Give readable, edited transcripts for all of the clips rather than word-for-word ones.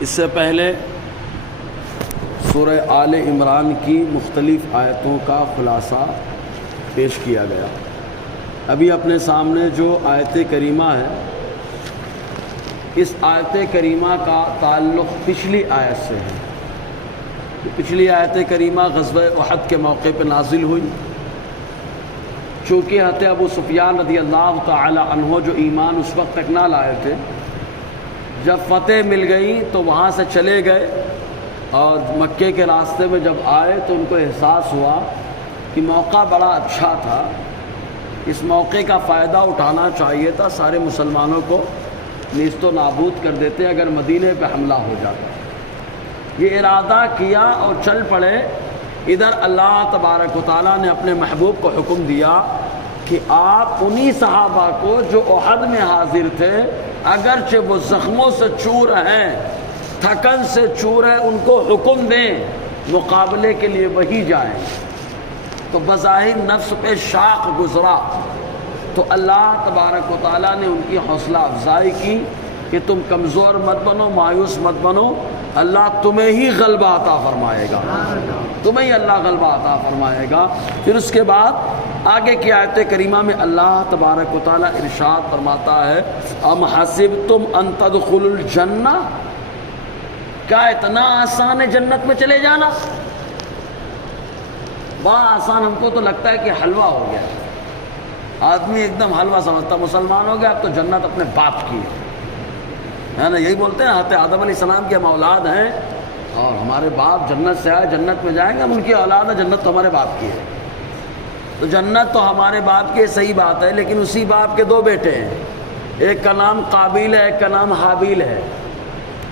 اس سے پہلے سورہ آل عمران کی مختلف آیتوں کا خلاصہ پیش کیا گیا۔ ابھی اپنے سامنے جو آیت کریمہ ہے، اس آیت کریمہ کا تعلق پچھلی آیت سے ہے۔ پچھلی آیت کریمہ غزوہ احد کے موقع پہ نازل ہوئی۔ چونکہ حضرت ابو سفیان رضی اللہ تعالی عنہ جو ایمان اس وقت تک نہ لائے تھے، جب فتح مل گئی تو وہاں سے چلے گئے، اور مکے کے راستے میں جب آئے تو ان کو احساس ہوا کہ موقع بڑا اچھا تھا، اس موقع کا فائدہ اٹھانا چاہیے تھا، سارے مسلمانوں کو نیست و نابود کر دیتے اگر مدینے پہ حملہ ہو جاتا۔ یہ ارادہ کیا اور چل پڑے۔ ادھر اللہ تبارک و تعالیٰ نے اپنے محبوب کو حکم دیا کہ آپ انہی صحابہ کو جو احد میں حاضر تھے، اگرچہ وہ زخموں سے چور ہیں، تھکن سے چور ہیں، ان کو حکم دیں مقابلے کے لیے وہی جائیں۔ تو بظاہر نفس پہ شاق گزرا، تو اللہ تبارک و تعالیٰ نے ان کی حوصلہ افزائی کی کہ تم کمزور مت بنو، مایوس مت بنو، اللہ تمہیں ہی غلبہ عطا فرمائے گا، تمہیں ہی اللہ غلبہ عطا فرمائے گا۔ پھر اس کے بعد آگے کی آیت کریمہ میں اللہ تبارک و تعالیٰ ارشاد فرماتا ہے، ام حسبتم ان تدخلوا الجنہ، کیا اتنا آسان ہے جنت میں چلے جانا؟ بڑا آسان، ہم کو تو لگتا ہے کہ حلوہ ہو گیا، آدمی ایک دم حلوہ سمجھتا، مسلمان ہو گیا اب تو جنت اپنے باپ کی ہے نا، یہی بولتے ہیں حضرت آدم علیہ السلام کے ہم اولاد ہیں اور ہمارے باپ جنت سے آئے، جنت میں جائیں گے، ہم ان کی اولاد ہیں، جنت تو ہمارے باپ کی ہے۔ تو جنت تو ہمارے باپ کی صحیح بات ہے، لیکن اسی باپ کے دو بیٹے ہیں، ایک کا نام قابیل ہے، ایک کا نام حابیل ہے۔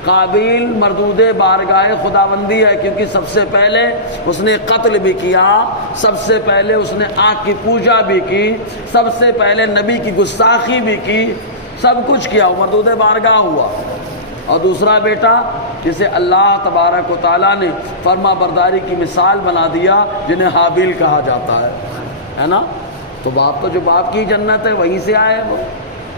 قابیل مردود بارگاہ خداوندی ہے، کیونکہ سب سے پہلے اس نے قتل بھی کیا، سب سے پہلے اس نے آگ کی پوجا بھی کی، سب سے پہلے نبی کی گستاخی بھی کی، سب کچھ کیا، وہ مردود بارگاہ ہوا۔ اور دوسرا بیٹا جسے اللہ تبارک و تعالیٰ نے فرما برداری کی مثال بنا دیا، جنہیں حابیل کہا جاتا ہے نا۔ تو باپ تو جو باپ کی جنت ہے وہیں سے آئے وہ۔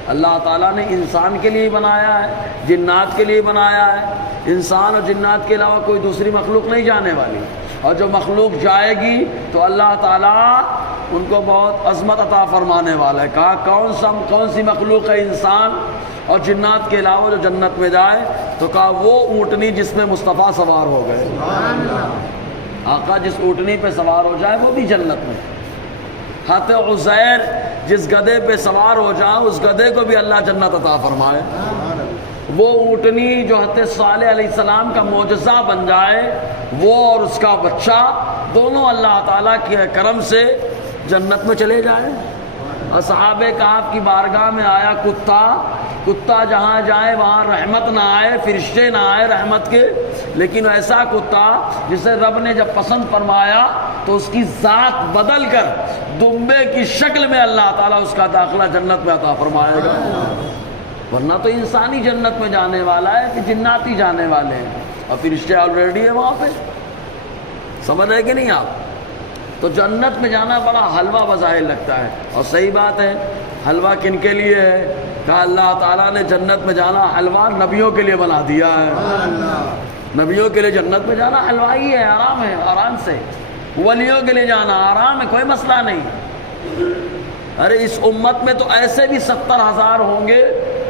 اللہ تعالیٰ نے انسان کے لیے بنایا ہے، جنات کے لیے بنایا ہے، انسان اور جنات کے علاوہ کوئی دوسری مخلوق نہیں جانے والی، اور جو مخلوق جائے گی تو اللہ تعالیٰ ان کو بہت عظمت عطا فرمانے والا ہے۔ کہا کون سی مخلوق ہے انسان اور جنات کے علاوہ جو جنت میں جائے؟ تو کہا وہ اونٹنی جس میں مصطفیٰ سوار ہو گئے، آقا جس اونٹنی پہ سوار ہو جائے وہ بھی جنت میں۔ حضرت عزیر جس گدھے پہ سوار ہو جائے اس گدھے کو بھی اللہ جنت عطا فرمائے۔ وہ اونٹنی جو حضرت صالح علیہ السلام کا معجزہ بن جائے، وہ اور اس کا بچہ دونوں اللہ تعالیٰ کے کرم سے جنت میں چلے جائیں۔ اصحاب کہف کی بارگاہ میں آیا کتا جہاں جائے وہاں رحمت نہ آئے، فرشتے نہ آئے رحمت کے، لیکن ایسا کتا جسے رب نے جب پسند فرمایا تو اس کی ذات بدل کر دمبے کی شکل میں اللہ تعالیٰ اس کا داخلہ جنت میں عطا فرمائے گا۔ ورنہ تو انسانی جنت میں جانے والا ہے کہ جناتی جانے والے ہیں، اور فرشتے آلریڈی ہے وہاں پہ، سمجھ رہے کہ نہیں آپ؟ تو جنت میں جانا بڑا حلوہ بظاہر لگتا ہے، اور صحیح بات ہے، حلوہ کن کے لیے ہے؟ کہا اللہ تعالیٰ نے جنت میں جانا حلوہ نبیوں کے لیے بنا دیا ہے، نبیوں کے لیے جنت میں جانا حلوہ ہی ہے، آرام سے۔ ولیوں کے لیے جانا آرام ہے، کوئی مسئلہ نہیں۔ ارے اس امت میں تو ایسے بھی 70,000 ہوں گے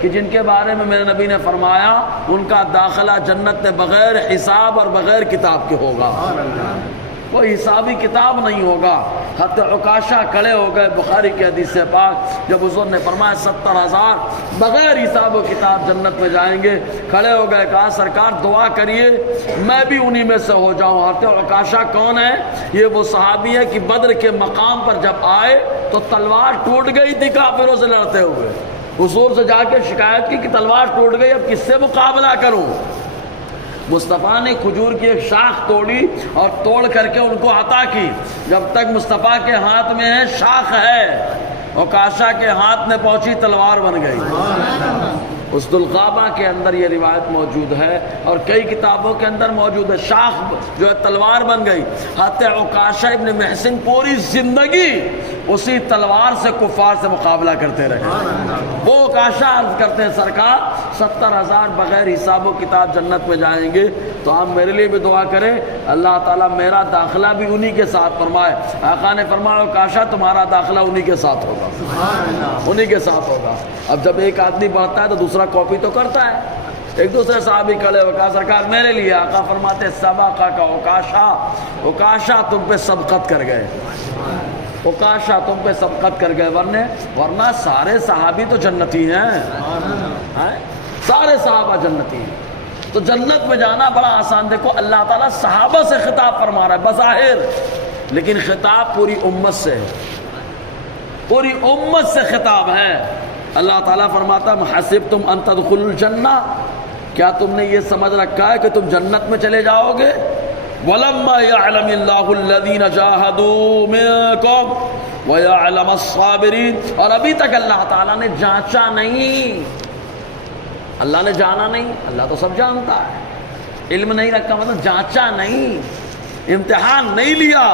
کہ جن کے بارے میں میرے نبی نے فرمایا ان کا داخلہ جنت میں بغیر حساب اور بغیر کتاب کے ہوگا، کوئی حسابی کتاب نہیں ہوگا۔ حضرت عکاشہ کھڑے ہو گئے، بخاری کی حدیث پاک جب حضور نے فرمایا 70,000 بغیر حساب و کتاب جنت میں جائیں گے، کھڑے ہو گئے، کہا سرکار دعا کریے میں بھی انہی میں سے ہو جاؤں۔ حضرت عکاشہ کون ہے؟ یہ وہ صحابی ہے کہ بدر کے مقام پر جب آئے تو تلوار ٹوٹ گئی تھی کافروں سے لڑتے ہوئے، حضور سے جا کے شکایت کی کہ تلوار ٹوٹ گئی، اب کس سے مقابلہ کروں؟ مصطفیٰ نے کھجور کی ایک شاخ توڑی اور توڑ کر کے ان کو عطا کی، جب تک مصطفیٰ کے ہاتھ میں ہے شاخ ہے، اور عکاشہ کے ہاتھ میں پہنچی تلوار بن گئی۔ اسد الغابہ کے اندر یہ روایت موجود ہے، اور کئی کتابوں کے اندر موجود ہے، شاخ جو ہے تلوار بن گئی۔ حضرت عکاشہ ابن محسن پوری زندگی اسی تلوار سے کفار سے مقابلہ کرتے رہے، وہ اوکاشا عرض کرتے ہیں سرکار 70,000 بغیر حساب و کتاب جنت میں جائیں گے، تو آپ میرے لیے بھی دعا کریں اللہ تعالیٰ میرا داخلہ بھی انہی کے ساتھ فرمائے۔ آقا نے فرمایا اوکاشا تمہارا داخلہ انہی کے ساتھ ہوگا، انہی کے ساتھ ہوگا۔ اب جب ایک آدمی بڑھتا ہے تو دوسرا کاپی تو کرتا ہے۔ ایک دوسرے صحابی کھڑے ہو کہا سرکار میرے لیے، آقا فرماتے سبقہ کا اوکاشا، اوکاشا تم پہ سبقت کر گئے، اوکاشا تم پہ سبقت کر گئے، ورنہ سارے صحابی تو جنتی ہیں، سارے صحابہ جنتی ہیں۔ تو جنت میں جانا بڑا آسان۔ دیکھو اللہ تعالیٰ صحابہ سے خطاب فرما رہا ہے بظاہر، لیکن خطاب پوری امت سے ہے، پوری امت سے خطاب ہے۔ اللہ تعالیٰ فرماتا حسبتم ان تدخلوا الجنہ، کیا تم نے یہ سمجھ رکھا ہے کہ تم جنت میں چلے جاؤ گے؟ وَلَمَّا يَعْلَمِ اللَّهُ الَّذِينَ جَاهَدُوا مِنكُمْ وَيَعْلَمَ الصَّابِرِينَ، اور ابھی تک اللہ تعالیٰ نے جانچا نہیں، اللہ نے جانا نہیں، اللہ تو سب جانتا ہے، علم نہیں رکھا مطلب جانچا نہیں، امتحان نہیں لیا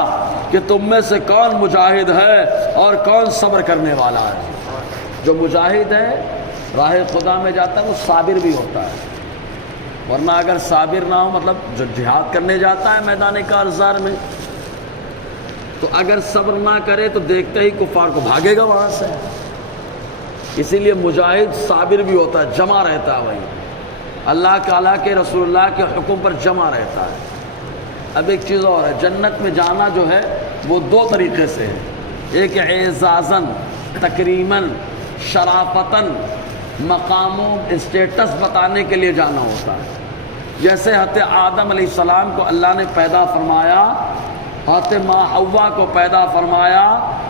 کہ تم میں سے کون مجاہد ہے اور کون صبر کرنے والا ہے۔ جو مجاہد ہے راہ خدا میں جاتا ہے وہ صابر بھی ہوتا ہے، ورنہ اگر صابر نہ ہو مطلب جو جہاد کرنے جاتا ہے میدان کارزار میں، تو اگر صبر نہ کرے تو دیکھتے ہی کفار کو بھاگے گا وہاں سے۔ اسی لیے مجاہد صابر بھی ہوتا ہے، جمع رہتا ہے، وہی اللہ تعالیٰ کے رسول اللہ کے حکم پر جمع رہتا ہے۔ اب ایک چیز اور ہے، جنت میں جانا جو ہے وہ دو طریقے سے ہے، ایک اعزازاً، تکریماً، شرافتاً، مقام و اسٹیٹس بتانے کے لیے جانا ہوتا ہے۔ جیسے حضرت آدم علیہ السلام کو اللہ نے پیدا فرمایا، حضرت ماں حوا کو پیدا فرمایا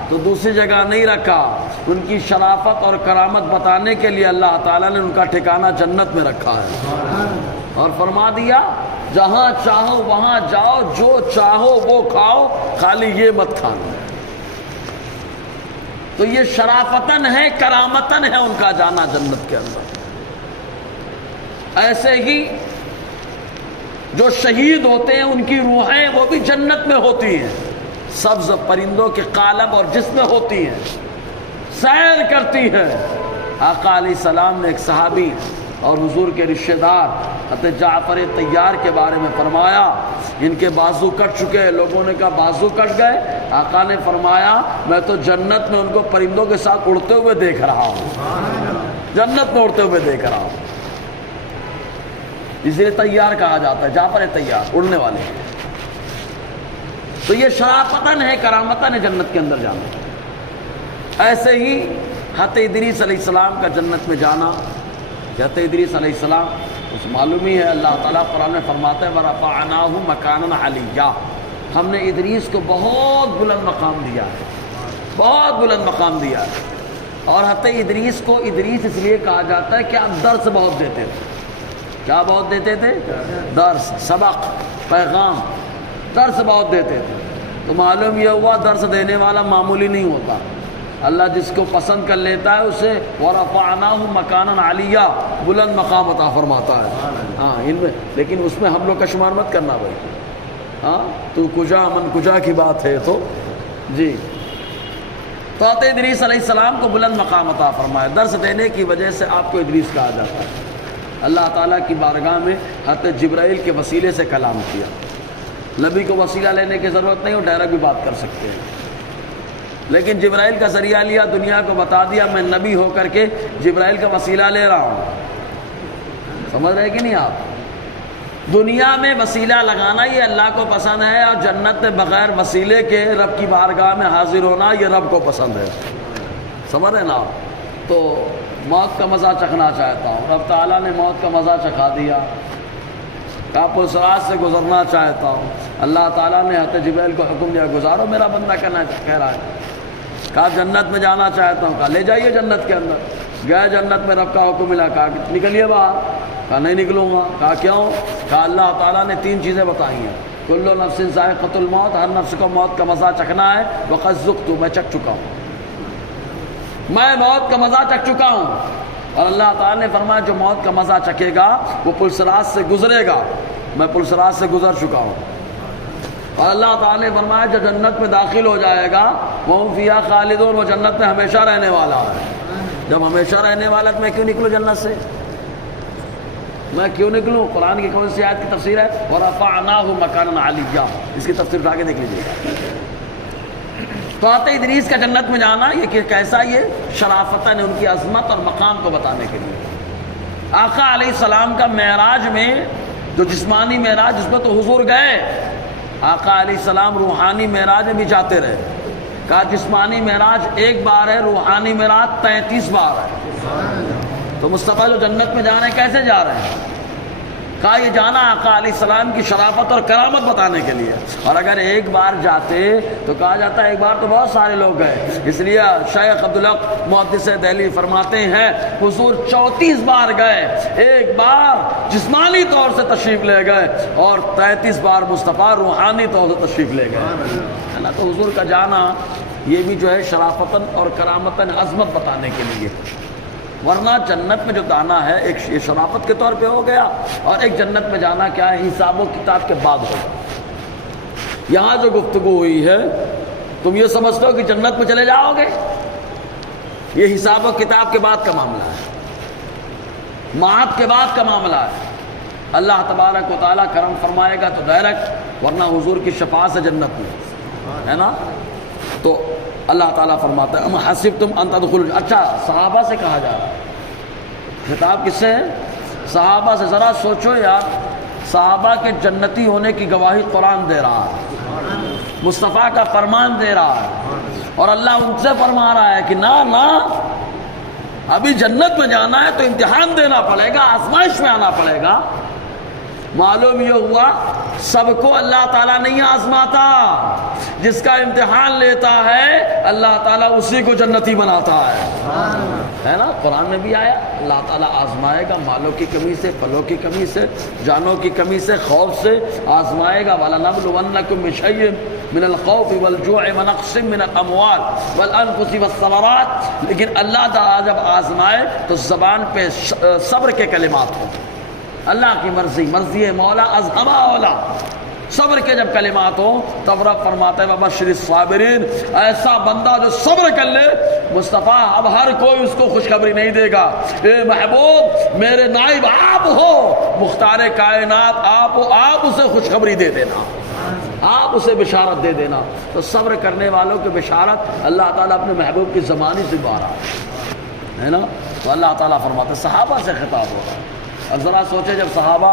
تو دوسری جگہ نہیں رکھا، ان کی شرافت اور کرامت بتانے کے لیے اللہ تعالیٰ نے ان کا ٹھکانہ جنت میں رکھا ہے، اور فرما دیا جہاں چاہو وہاں جاؤ، جو چاہو وہ کھاؤ، خالی یہ مت کھانا۔ تو یہ شرافتاً ہے، کرامتاً ہے ان کا جانا جنت کے اندر۔ ایسے ہی جو شہید ہوتے ہیں ان کی روحیں وہ بھی جنت میں ہوتی ہیں، سبز پرندوں کے قالب اور جسم میں ہوتی ہیں، سیر کرتی ہیں۔ آقا علیہ السلام نے ایک صحابی اور حضور کے رشتہ دار حضرت جعفر طیار کے بارے میں فرمایا ان کے بازو کٹ چکے ہیں، لوگوں نے کہا بازو کٹ گئے؟ آقا نے فرمایا میں تو جنت میں ان کو پرندوں کے ساتھ اڑتے ہوئے دیکھ رہا ہوں، جنت میں اڑتے ہوئے دیکھ رہا ہوں۔ اس لیے طیار کہا جاتا ہے، جعفر طیار، اڑنے والے۔ تو یہ شرافتاً ہے، کرامتاً ہے جنت کے اندر جانا۔ ایسے ہی حضرت ادریس علیہ السلام کا جنت میں جانا، حضرت ادریس علیہ السلام اس معلوم ہی ہے، اللہ تعالیٰ قرآن میں فرماتا ہے وَرَفَعْنَاهُ مَكَانًا عَلِيًّا، ہم نے ادریس کو بہت بلند مقام دیا ہے، بہت بلند مقام دیا ہے۔ اور حضرت ادریس کو ادریس اس لیے کہا جاتا ہے کہ آپ درس بہت دیتے تھے۔ کیا بہت دیتے تھے؟ درس، سبق، پیغام، درس بہت دیتے تھے۔ تو معلوم یہ ہوا درس دینے والا معمولی نہیں ہوتا، اللہ جس کو پسند کر لیتا ہے اسے وَرَفَعْنَاهُ مَكَانًا عَلِيًّا، بلند مقام عطا فرماتا ہے۔ ہاں ان میں، لیکن اس میں ہم لوگ کا شمار مت کرنا بھائی، ہاں تو کجا من کجا کی بات ہے تو جی۔ تو حضرت ادریس علیہ السلام کو بلند مقام عطا فرمایا، درس دینے کی وجہ سے آپ کو ادریس کہا جاتا ہے۔ اللہ تعالیٰ کی بارگاہ میں حضرت جبرائیل کے وسیلے سے کلام کیا، نبی کو وسیلہ لینے کی ضرورت نہیں، وہ ڈائریکٹ بھی بات کر سکتے ہیں، لیکن جبرائیل کا ذریعہ لیا، دنیا کو بتا دیا میں نبی ہو کر کے جبرائیل کا وسیلہ لے رہا ہوں۔ سمجھ رہے کہ نہیں آپ؟ دنیا میں وسیلہ لگانا یہ اللہ کو پسند ہے، اور جنت میں بغیر وسیلے کے رب کی بارگاہ میں حاضر ہونا یہ رب کو پسند ہے۔ سمجھ رہے نا آپ؟ تو موت کا مزہ چکھنا چاہتا ہوں، رب تعالیٰ نے موت کا مزہ چکھا دیا۔ کہا پلسرات سے گزرنا چاہتا ہوں، اللہ تعالیٰ نے حضرت جبرائیل کو حکم دیا گزارو، میرا بندہ کہہ رہا ہے۔ کہا جنت میں جانا چاہتا ہوں، کہا لے جائیے جنت کے اندر۔ گئے جنت میں، رب کا حکم ملا، کہا نکلیے باہر، کہا نہیں نکلوں گا۔ کہا کیوں؟ کہا اللہ تعالیٰ نے 3 چیزیں بتائی ہیں، کل نفس ذائقۃ الموت، ہر نفس کو موت کا مزہ چکھنا ہے، وقد ذقت، میں چکھ چکا ہوں، میں موت کا مزہ چکھ چکا ہوں۔ اور اللہ تعالیٰ نے فرمایا جو موت کا مزہ چکھے گا وہ پلسرات سے گزرے گا، میں پلسرات سے گزر چکا ہوں۔ اور اللہ تعالیٰ نے فرمایا جو جنت میں داخل ہو جائے گا وہ فیہا خالدون، وہ جنت میں ہمیشہ رہنے والا ہے۔ جب ہمیشہ رہنے والا تو میں کیوں نکلوں جنت سے؟ میں کیوں نکلوں؟ قرآن کی کون سی آیت کی تفسیر ہے؟ وَرَفَعْنَاهُ مَكَانًا عَلِيًّا، اس کی تفسیر اٹھا کے دیکھ لیجیے گا۔ تو آتے ادریس کا جنت میں جانا یہ کیسا، یہ شرافتاً ان کی عظمت اور مقام کو بتانے کے لیے۔ آقا علیہ السلام کا معراج میں جو جسمانی معراج، جس میں تو حضور گئے، آقا علیہ السلام روحانی معراج میں بھی جاتے رہے۔ کہا جسمانی معراج ایک بار ہے، روحانی معراج 33 بار ہے۔ تو مصطفیٰ جو جنت میں جا رہے ہیں کیسے جا رہے ہیں؟ کہا یہ جانا آقا علیہ السلام کی شرافت اور کرامت بتانے کے لیے۔ اور اگر ایک بار جاتے تو کہا جاتا ہے ایک بار تو بہت سارے لوگ گئے، اس لیے شیخ عبدالحق محدث دہلوی فرماتے ہیں حضور 34 بار گئے، ایک بار جسمانی طور سے تشریف لے گئے اور 33 بار مصطفیٰ روحانی طور سے تشریف لے گئے۔ ہے نا؟ تو حضور کا جانا یہ بھی جو ہے شرافتاً اور کرامتاً عظمت بتانے کے لیے۔ ورنہ جنت میں جو جانا ہے ایک یہ شرافت کے طور پہ ہو گیا، اور ایک جنت میں جانا کیا ہے، حساب و کتاب کے بعد ہوگا۔ یہاں جو گفتگو ہوئی ہے تم یہ سمجھتے ہو کہ جنت میں چلے جاؤ گے، یہ حساب و کتاب کے بعد کا معاملہ ہے، معاد کے بعد کا معاملہ ہے۔ اللہ تبارک و تعالیٰ کرم فرمائے گا تو ڈائریکٹ، ورنہ حضور کی شفاعت سے جنت میں، ہے نا؟ تو اللہ تعالیٰ فرماتا ہے ام حسبتم ان تدخلوا، اچھا صحابہ سے کہا جا رہا ہے، خطاب کس سے ہے؟ صحابہ سے۔ ذرا سوچو یار، صحابہ کے جنتی ہونے کی گواہی قرآن دے رہا ہے، مصطفیٰ کا فرمان دے رہا ہے، اور اللہ ان سے فرما رہا ہے کہ نہ ابھی جنت میں جانا ہے تو امتحان دینا پڑے گا، آزمائش میں آنا پڑے گا۔ معلوم یہ ہوا سب کو اللہ تعالیٰ نہیں آزماتا، جس کا امتحان لیتا ہے اللہ تعالیٰ اسی کو جنتی بناتا ہے نا؟ قرآن میں بھی آیا اللہ تعالیٰ آزمائے گا، مالوں کی کمی سے، پھلوں کی کمی سے، جانوں کی کمی سے، خوف سے آزمائے گا۔ وَلَنَبْلُوَنَّكُم بِشَيْءٍ مِّنَ الْخَوْفِ وَالْجُوعِ وَنَقْصٍ مِّنَ الْأَمْوَالِ وَالْأَنفُسِ وَالثَّمَرَاتِ، لیکن اللہ تعالیٰ جب آزمائے تو زبان پہ صبر کے کلمات ہوں۔ اللہ کی مرضی مولا ازہما اولا، صبر کے جب کلمات ہوں تب رب فرماتا ہے وبشر الصابرین، ایسا بندہ جو صبر کر لے، مصطفیٰ اب ہر کوئی اس کو خوشخبری نہیں دے گا، اے محبوب میرے نائب آپ ہو، مختار کائنات آپ ہو، آپ اسے خوشخبری دے دینا، آپ اسے بشارت دے دینا۔ تو صبر کرنے والوں کی بشارت اللہ تعالیٰ اپنے محبوب کی زبانی سے بار رہا ہے نا؟ تو اللہ تعالیٰ فرماتا ہے صحابہ سے خطاب ہو رہا ہے۔ اب ذرا سوچے جب صحابہ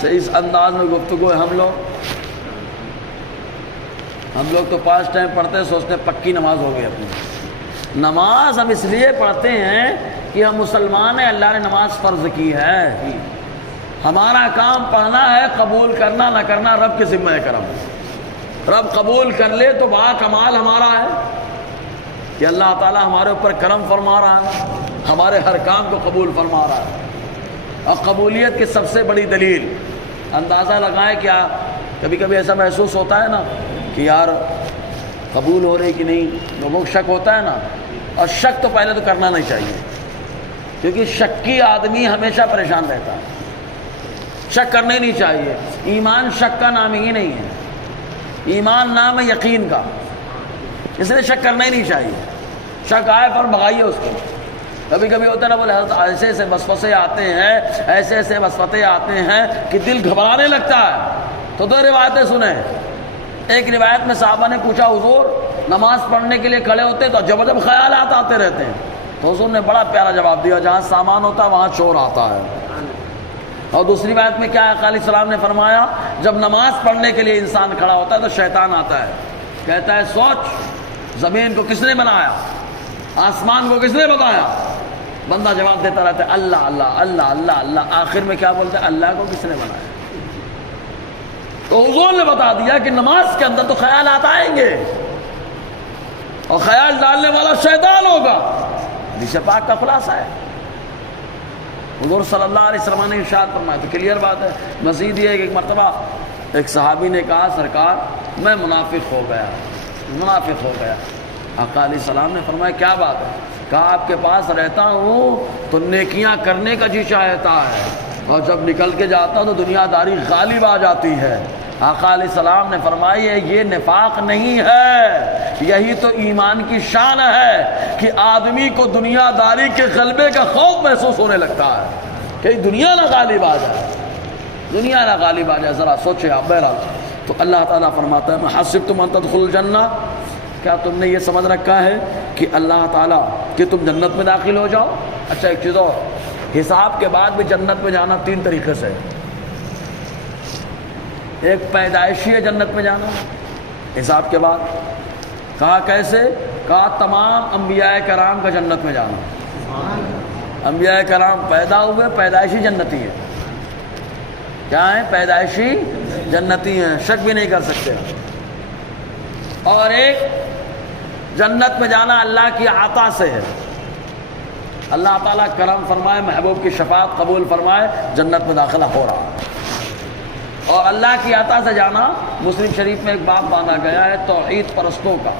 سے اس انداز میں گفتگو ہے، ہم لوگ تو 5 ٹائم پڑھتے ہیں، سوچتے ہیں پکی نماز ہو گئی اپنی۔ نماز ہم اس لیے پڑھتے ہیں کہ ہم مسلمان ہیں، اللہ نے نماز فرض کی ہے، ہمارا کام پڑھنا ہے، قبول کرنا نہ کرنا رب کے ذمہ کرم۔ رب قبول کر لے تو بڑا کمال ہمارا ہے کہ اللہ تعالیٰ ہمارے اوپر کرم فرما رہا ہے، ہمارے ہر کام کو قبول فرما رہا ہے۔ اور قبولیت کی سب سے بڑی دلیل اندازہ لگائے، کیا کبھی کبھی ایسا محسوس ہوتا ہے نا کہ یار قبول ہو رہی کہ نہیں، لوگوں کو شک ہوتا ہے نا، اور شک تو پہلے تو کرنا نہیں چاہیے، کیونکہ شکی آدمی ہمیشہ پریشان رہتا ہے، شک کرنے نہیں چاہیے۔ ایمان شک کا نام ہی نہیں ہے، ایمان نام ہے یقین کا، اس لیے شک کرنا ہی نہیں چاہیے۔ شک آئے پر بھگائیے اس کو۔ کبھی کبھی ہوتا ہے نا، بولے ایسے ایسے وسوسے آتے ہیں، ایسے ایسے وسوسے آتے ہیں کہ دل گھبرانے لگتا ہے۔ تو 2 روایتیں سنیں۔ ایک روایت میں صحابہ نے پوچھا حضور نماز پڑھنے کے لیے کھڑے ہوتے تو جب جب خیالات آتے رہتے ہیں، تو حضور نے بڑا پیارا جواب دیا، جہاں سامان ہوتا ہے وہاں چور آتا ہے۔ اور دوسری روایت میں کیا ہے، علیہ السلام نے فرمایا جب نماز پڑھنے کے لیے انسان کھڑا ہوتا ہے تو شیطان آتا ہے، کہتا ہے سوچ زمین کو کس نے بنایا، آسمان کو کس نے بنایا۔ بندہ جواب دیتا رہتا ہے اللہ اللہ اللہ اللہ اللہ، آخر میں کیا بولتا ہے، اللہ کو کس نے بنایا۔ تو حضور نے بتا دیا کہ نماز کے اندر تو خیالات آئیں گے، اور خیال ڈالنے والا شیطان ہوگا۔ حدیث پاک کا خلاصہ ہے، حضور صلی اللہ علیہ وسلم نے ارشاد فرمایا، تو کلیئر بات ہے۔ مزید یہ ایک مرتبہ ایک صحابی نے کہا سرکار میں منافق ہو گیا۔ آقا علیہ السلام نے فرمایا کیا بات ہے؟ کہا آپ کے پاس رہتا ہوں تو نیکیاں کرنے کا جی چاہتا ہے، اور جب نکل کے جاتا ہوں تو دنیا داری غالب آ جاتی ہے، آقا علیہ السلام نے فرمائی ہے یہ نفاق نہیں ہے، یہی تو ایمان کی شان ہے کہ آدمی کو دنیا داری کے غلبے کا خوف محسوس ہونے لگتا ہے کہ دنیا نہ غالب آ جائے، دنیا نہ غالب آ جائے. ذرا سوچے آپ. بہرحال تو اللہ تعالیٰ فرماتا ہے حسبتم ان تدخلوا الجنہ، کیا تم نے یہ سمجھ رکھا ہے کہ اللہ تعالیٰ کہ تم جنت میں داخل ہو جاؤ؟ اچھا ایک چیز اور، حساب کے بعد بھی جنت میں جانا 3 طریقے سے. ایک پیدائشی ہے جنت میں جانا حساب کے بعد. کہا کیسے؟ کہا تمام انبیاء کرام کا جنت میں جانا. انبیاء کرام پیدا ہوئے پیدائشی جنتی ہیں. کیا ہیں؟ پیدائشی جنتی ہیں، شک بھی نہیں کر سکتے. اور ایک جنت میں جانا اللہ کی عطا سے ہے. اللہ تعالیٰ کرم فرمائے، محبوب کی شفاعت قبول فرمائے، جنت میں داخلہ ہو رہا. اور اللہ کی عطا سے جانا، مسلم شریف میں ایک باب باندھا گیا ہے توحید پرستوں کا.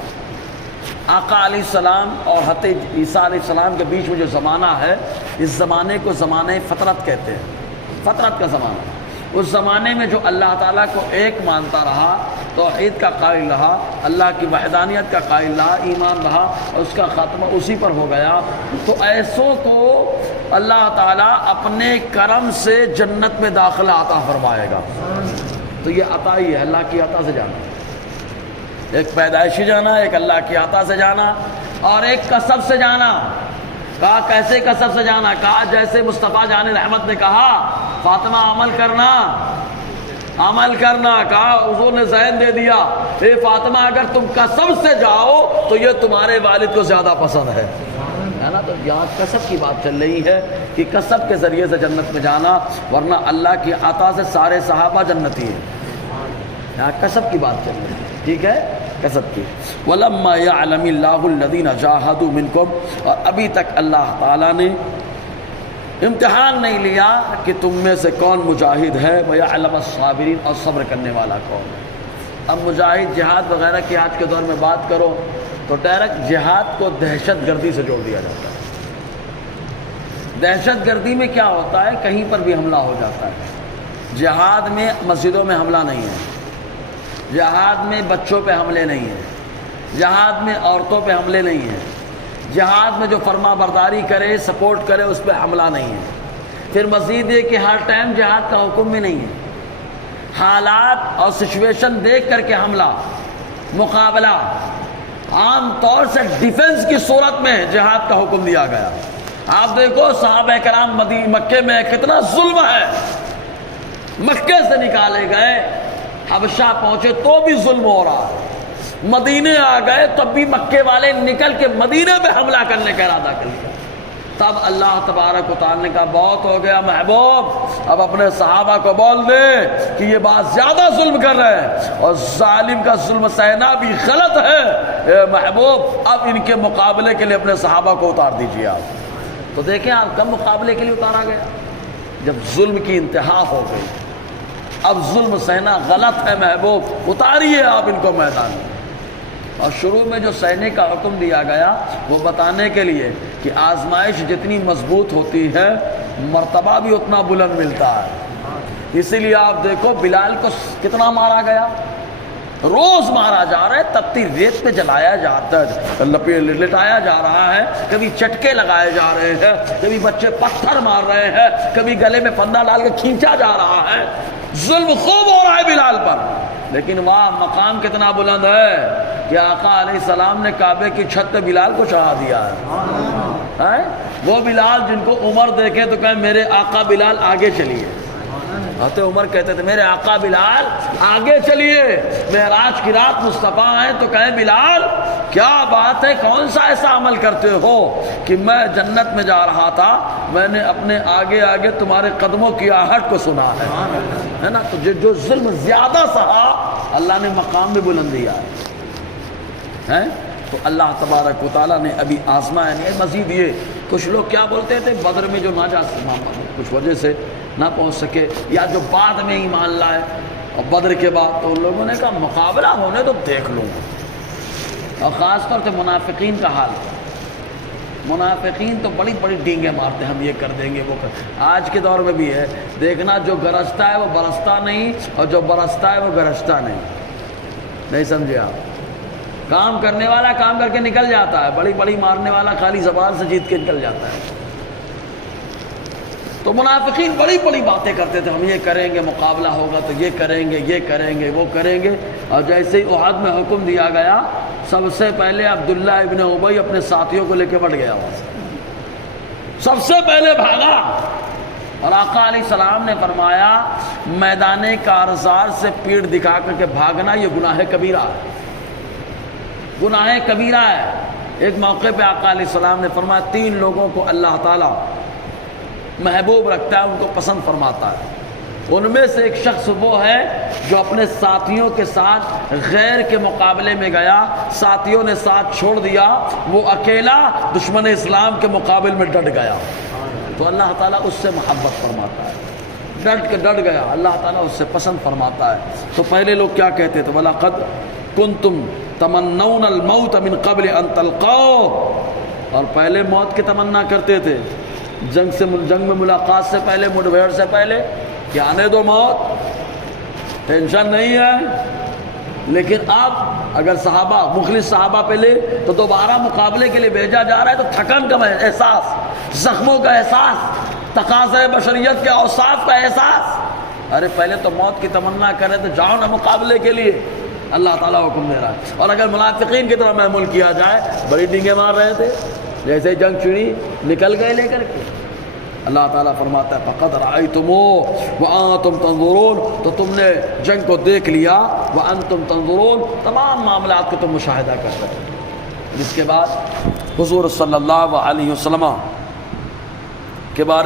آقا علیہ السلام اور حضرت عیسیٰ علیہ السلام کے بیچ میں جو زمانہ ہے، اس زمانے کو زمانہ فطرت کہتے ہیں. فطرت کا زمانہ. اس زمانے میں جو اللہ تعالیٰ کو ایک مانتا رہا، توحید کا قائل رہا، اللہ کی وحدانیت کا قائل رہا، ایمان رہا، اور اس کا خاتمہ اسی پر ہو گیا، تو ایسوں کو اللہ تعالیٰ اپنے کرم سے جنت میں داخلہ عطا فرمائے گا. تو یہ عطا ہی ہے، اللہ کی عطا سے جانا. ایک پیدائشی جانا، ایک اللہ کی عطا سے جانا، اور ایک کسب سے جانا. کہا کیسے کسب سے جانا؟ کہا جیسے مصطفیٰ جان رحمت نے کہا فاطمہ عمل کرنا، عمل کرنا. کہا حضور نے ذہن دے دیا، اے فاطمہ اگر تم کسب سے جاؤ تو یہ تمہارے والد کو زیادہ پسند ہے نا. تو یہاں کسب کی بات چل رہی ہے کہ کسب کے ذریعے سے جنت میں جانا، ورنہ اللہ کی عطا سے سارے صحابہ جنتی ہیں. یہاں کسب کی بات چل رہی ہے، ٹھیک ہے، کسب کی. وَلَمَّا يَعْلَمِ اللَّهُ الَّذِينَ جَاهَدُوا مِنْكُمْ، اور ابھی تک اللہ تعالیٰ نے امتحان نہیں لیا کہ تم میں سے کون مجاہد ہے، وَيَعْلَمَ الصَّابِرِينَ، اور صبر کرنے والا کون ہے. اب مجاہد جہاد وغیرہ کی آج کے دور میں بات کرو تو ڈائریکٹ جہاد کو دہشت گردی سے جوڑ دیا جاتا ہے. دہشت گردی میں کیا ہوتا ہے؟ کہیں پر بھی حملہ ہو جاتا ہے. جہاد میں مسجدوں میں حملہ نہیں ہے، جہاد میں بچوں پہ حملے نہیں ہیں، جہاد میں عورتوں پہ حملے نہیں ہیں، جہاد میں جو فرما برداری کرے سپورٹ کرے اس پہ حملہ نہیں ہے. پھر مزید یہ کہ ہر ٹائم جہاد کا حکم بھی نہیں ہے. حالات اور سچویشن دیکھ کر کے حملہ مقابلہ، عام طور سے ڈیفنس کی صورت میں جہاد کا حکم دیا گیا. آپ دیکھو صحابہ کرام مکے میں کتنا ظلم ہے. مکے سے نکالے گئے، حبشہ پہنچے تو بھی ظلم ہو رہا ہے. مدینے آ گئے تب بھی مکے والے نکل کے مدینے پہ حملہ کرنے کا ارادہ کر لیا. تب اللہ تبارک و تعالی نے کہا بہت ہو گیا محبوب، اب اپنے صحابہ کو بول دے کہ یہ بات زیادہ ظلم کر رہے ہیں اور ظالم کا ظلم سہنا بھی غلط ہے. اے محبوب اب ان کے مقابلے کے لیے اپنے صحابہ کو اتار دیجیے. آپ تو دیکھیں آپ کب مقابلے کے لیے اتارا گیا؟ جب ظلم کی انتہا ہو گئی. اب ظلم سہنا غلط ہے محبوب، اتاریے آپ ان کو میدان میں. اور شروع میں جو سہنے کا حکم دیا گیا وہ بتانے کے لیے کہ آزمائش جتنی مضبوط ہوتی ہے مرتبہ بھی اتنا بلند ملتا ہے. اسی لیے آپ دیکھو بلال کو کتنا مارا گیا، روز مارا جا رہا ہے، تپتی ریت پہ جلایا جاتا ہے، لٹایا جا رہا ہے، کبھی چٹکے لگائے جا رہے ہیں، کبھی بچے پتھر مار رہے ہیں، کبھی گلے میں پھندا ڈال کے کھینچا جا رہا ہے. ظلم خوب ہو رہا ہے بلال پر، لیکن وہاں مقام کتنا بلند ہے کہ آقا علیہ السلام نے کعبے کی چھت پہ بلال کو چڑھا دیا ہے. وہ بلال جن کو عمر دیکھے تو کہیں میرے آقا بلال آگے چلیے. حضرت عمر کہتے تھے میرے آقا بلال آگے چلیے. معراج کی رات مصطفیٰ ہیں تو کہیں بلال کیا بات ہے، کون سا ایسا عمل کرتے ہو کہ میں جنت میں جا رہا تھا، میں نے اپنے آگے آگے تمہارے قدموں کی آہٹ کو سنا ہے نا. تو جو ظلم زیادہ سہا اللہ نے مقام میں بلند دیا ہے. تو اللہ تبارک و تعالیٰ نے ابھی آزمایا نہیں. مزید یہ کچھ لوگ کیا بولتے تھے بدر میں جو نہ جا کچھ وجہ سے نہ پہنچ سکے، یا جو بعد میں ایمان لائے اور بدر کے بعد، تو ان لوگوں نے کہا مقابلہ ہونے تو دیکھ لوں گا. اور خاص طور سے منافقین کا حال، منافقین تو بڑی بڑی ڈینگیں مارتے ہیں، ہم یہ کر دیں گے وہ کر. آج کے دور میں بھی ہے، دیکھنا جو گرجتا ہے وہ برستا نہیں، اور جو برستا ہے وہ گرجتا نہیں سمجھے آپ. کام کرنے والا کام کر کے نکل جاتا ہے، بڑی بڑی مارنے والا خالی زبان سے جیت کے نکل جاتا ہے. تو منافقین بڑی بڑی باتیں کرتے تھے، ہم یہ کریں گے، مقابلہ ہوگا تو یہ کریں گے وہ کریں گے. اور جیسے ہی احد میں حکم دیا گیا، سب سے پہلے عبداللہ ابن ابی اپنے ساتھیوں کو لے کے بڑھ گیا، وہاں سے سب سے پہلے بھاگا. اور آقا علیہ السلام نے فرمایا میدان کارزار سے پیٹھ دکھا کر کے بھاگنا یہ گناہ کبیرہ ہے، گناہ کبیرہ ہے. ایک موقع پہ آقا علیہ السلام نے فرمایا 3 لوگوں کو اللہ تعالیٰ محبوب رکھتا ہے، ان کو پسند فرماتا ہے. ان میں سے ایک شخص وہ ہے جو اپنے ساتھیوں کے ساتھ غیر کے مقابلے میں گیا، ساتھیوں نے ساتھ چھوڑ دیا، وہ اکیلا دشمن اسلام کے مقابل میں ڈٹ گیا، تو اللہ تعالیٰ اس سے محبت فرماتا ہے. ڈٹ گیا، اللہ تعالیٰ اس سے پسند فرماتا ہے. تو پہلے لوگ کیا کہتے تھے؟ وَلَقَدْ كُنْتُمْ تَمَنَّوْنَ الْمَوْتَ مِنْ قَبْلِ أَنْ تَلْقَوْا، اور پہلے موت کی تمنا کرتے تھے، جنگ میں ملاقات سے پہلے، مڈبھیڑ سے پہلے کہ آنے دو موت، ٹینشن نہیں ہے. لیکن اب اگر صحابہ مخلص صحابہ پہ لے تو دوبارہ مقابلے کے لیے بھیجا جا رہا ہے تو تھکن کا احساس، زخموں کا احساس، تقاضۂ بشریت کے اوصاف کا احساس. ارے پہلے تو موت کی تمنا کرے تو جاؤ نا مقابلے کے لیے، اللہ تعالیٰ حکم دے رہا ہے. اور اگر منافقین کی طرح محمول کیا جائے، بڑی ڈینگیں مار رہے تھے، جیسے جنگ چھڑی نکل گئے لے کر کے. اللہ تعالیٰ فرماتا ہے فَقَدْ رَأَيْتُمُوهُ وَأَنْتُمْ تَنْظُرُونَ، تو تم نے جنگ کو دیکھ لیا، وَأَنْتُمْ تَنْظُرُونَ، تمام معاملات کو تم مشاہدہ کر رہے ہو. جس کے بعد حضور صلی اللہ علیہ وسلم کے بارے